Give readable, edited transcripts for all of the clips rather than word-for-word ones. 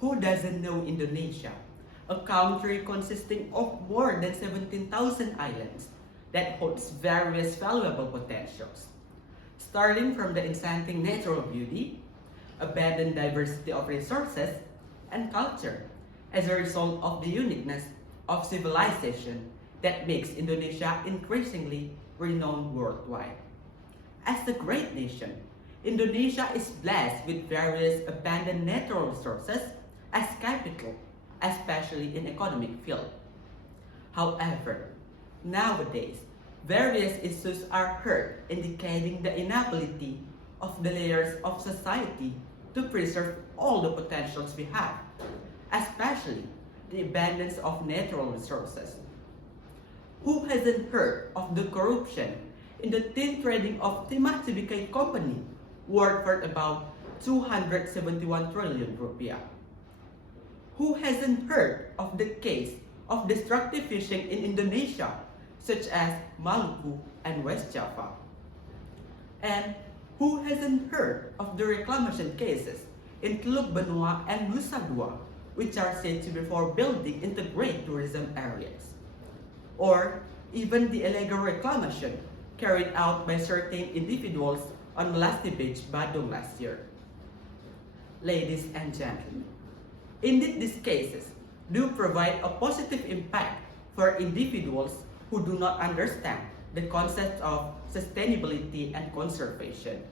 Who doesn't know Indonesia, a country consisting of more than 17,000 islands that holds various valuable potentials, starting from the enchanting natural beauty, abundant diversity of resources, and culture, as a result of the uniqueness of civilization that makes Indonesia increasingly renowned worldwide. As a great nation, Indonesia is blessed with various abundant natural resources as capital, especially in economic field. However, nowadays, various issues are heard indicating the inability of the layers of society to preserve all the potentials we have, especially the abundance of natural resources. Who hasn't heard of the corruption in the tin trading of Timah Tbk company worth for about 271 trillion rupiah? Who hasn't heard of the case of destructive fishing in Indonesia, such as Maluku and West Java? And who hasn't heard of the reclamation cases in Teluk Benua and Nusa Dua, which are said to be for building integrated tourism areas? Or even the illegal reclamation carried out by certain individuals on Melasti Beach, Badung last year. Ladies and gentlemen, indeed these cases do provide a positive impact for individuals who do not understand the concept of sustainability and conservation.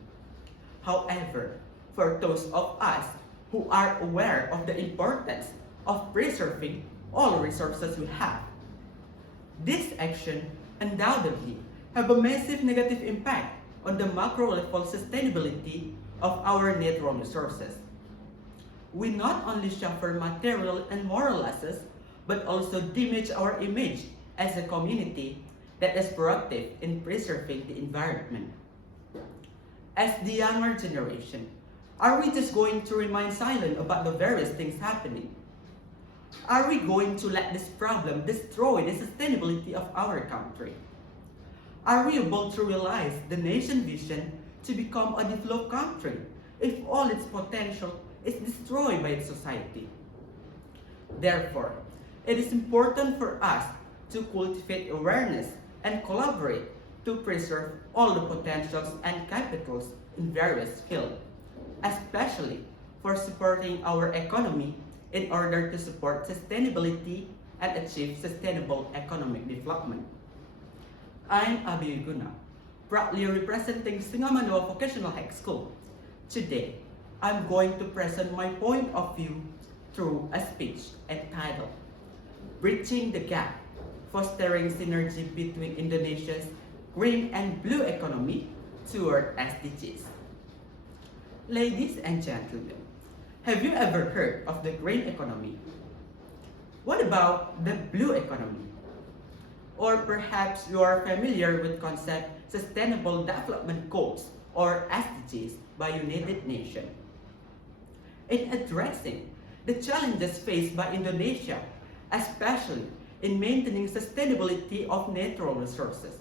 However, for those of us who are aware of the importance of preserving all resources we have, this action undoubtedly have a massive negative impact on the macro level sustainability of our natural resources. We not only suffer material and moral losses, but also damage our image as a community that is proactive in preserving the environment. As the younger generation, are we just going to remain silent about the various things happening? Are we going to let this problem destroy the sustainability of our country? Are we able to realize the nation vision to become a developed country if all its potential is destroyed by its society? Therefore, it is important for us to cultivate awareness and collaborate to preserve all the potentials and capitals in various fields, especially for supporting our economy in order to support sustainability and achieve sustainable economic development. I'm Abi Guna, proudly representing Singamanoa Vocational High School. Today, I'm going to present my point of view through a speech entitled Bridging the Gap, Fostering Synergy Between Indonesia's Green and Blue Economy toward SDGs. Ladies and gentlemen, have you ever heard of the green economy? What about the blue economy? Or perhaps you are familiar with concept Sustainable Development Goals or SDGs by United Nations. In addressing the challenges faced by Indonesia, especially in maintaining sustainability of natural resources,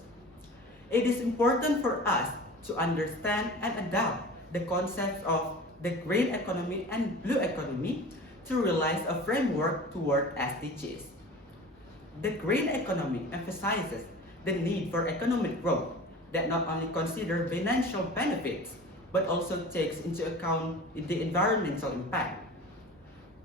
it is important for us to understand and adopt the concepts of the green economy and blue economy to realize a framework toward SDGs. The green economy emphasizes the need for economic growth that not only consider financial benefits but also takes into account the environmental impact.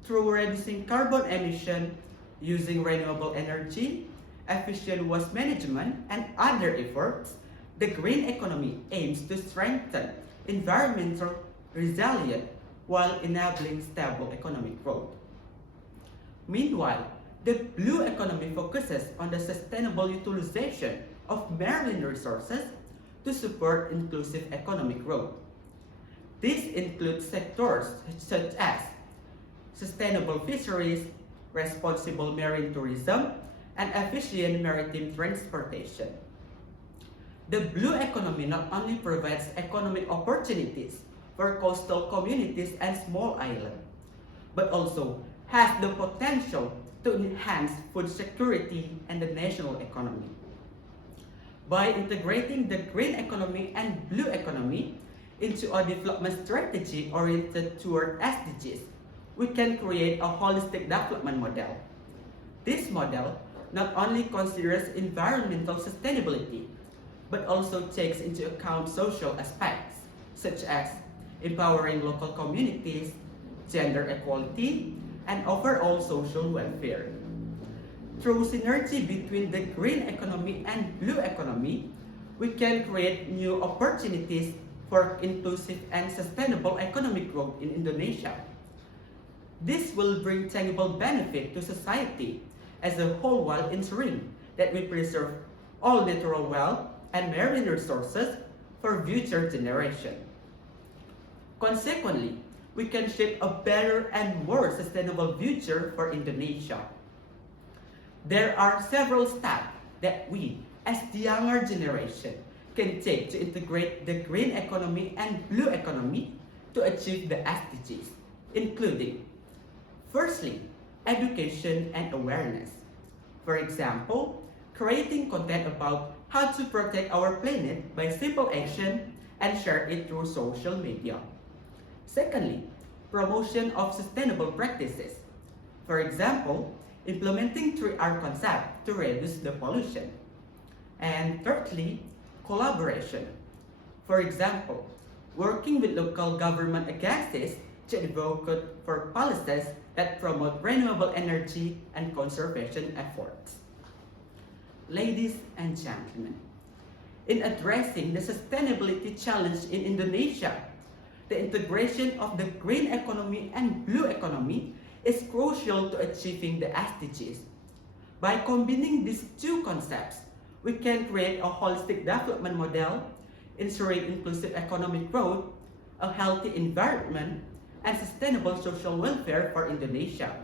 Through reducing carbon emission, using renewable energy, efficient waste management, and other efforts, the green economy aims to strengthen environmental resilience while enabling stable economic growth. Meanwhile, the blue economy focuses on the sustainable utilization of marine resources to support inclusive economic growth. This includes sectors such as sustainable fisheries, responsible marine tourism, and efficient maritime transportation. The blue economy not only provides economic opportunities for coastal communities and small islands, but also has the potential to enhance food security and the national economy. By integrating the green economy and blue economy into a development strategy oriented toward SDGs, we can create a holistic development model. This model not only considers environmental sustainability, but also takes into account social aspects, such as empowering local communities, gender equality, and overall social welfare. Through synergy between the green economy and blue economy, we can create new opportunities for inclusive and sustainable economic growth in Indonesia. This will bring tangible benefit to society as a whole while ensuring that we preserve all natural wealth and marine resources for future generations. Consequently, we can shape a better and more sustainable future for Indonesia. There are several steps that we, as the younger generation, can take to integrate the green economy and blue economy to achieve the SDGs, including, firstly, education and awareness. For example, creating content about how to protect our planet by simple action and share it through social media. Secondly, promotion of sustainable practices. For example, implementing 3R concept to reduce the pollution. And thirdly, collaboration. For example, working with local government agencies to advocate for policies that promote renewable energy and conservation efforts. Ladies and gentlemen, in addressing the sustainability challenge in Indonesia, the integration of the green economy and blue economy is crucial to achieving the SDGs. By combining these two concepts, we can create a holistic development model, ensuring inclusive economic growth, a healthy environment, and sustainable social welfare for Indonesia.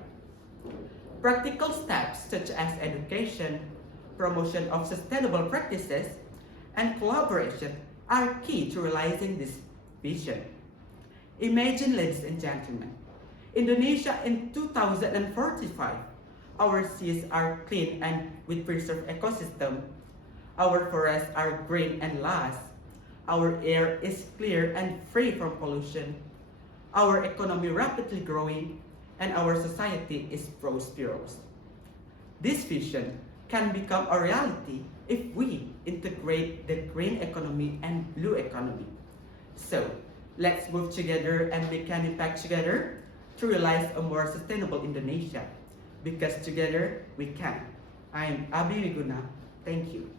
Practical steps such as education, promotion of sustainable practices, and collaboration are key to realizing this vision. Imagine, ladies and gentlemen, Indonesia in 2045. Our seas are clean and with preserved ecosystem. Our forests are green and lush. Our air is clear and free from pollution. Our economy rapidly growing, and our society is prosperous. This vision can become a reality if we integrate the green economy and blue economy. So, let's move together and make an impact together to realize a more sustainable Indonesia. Because together we can. I am Abi Wiguna. Thank you.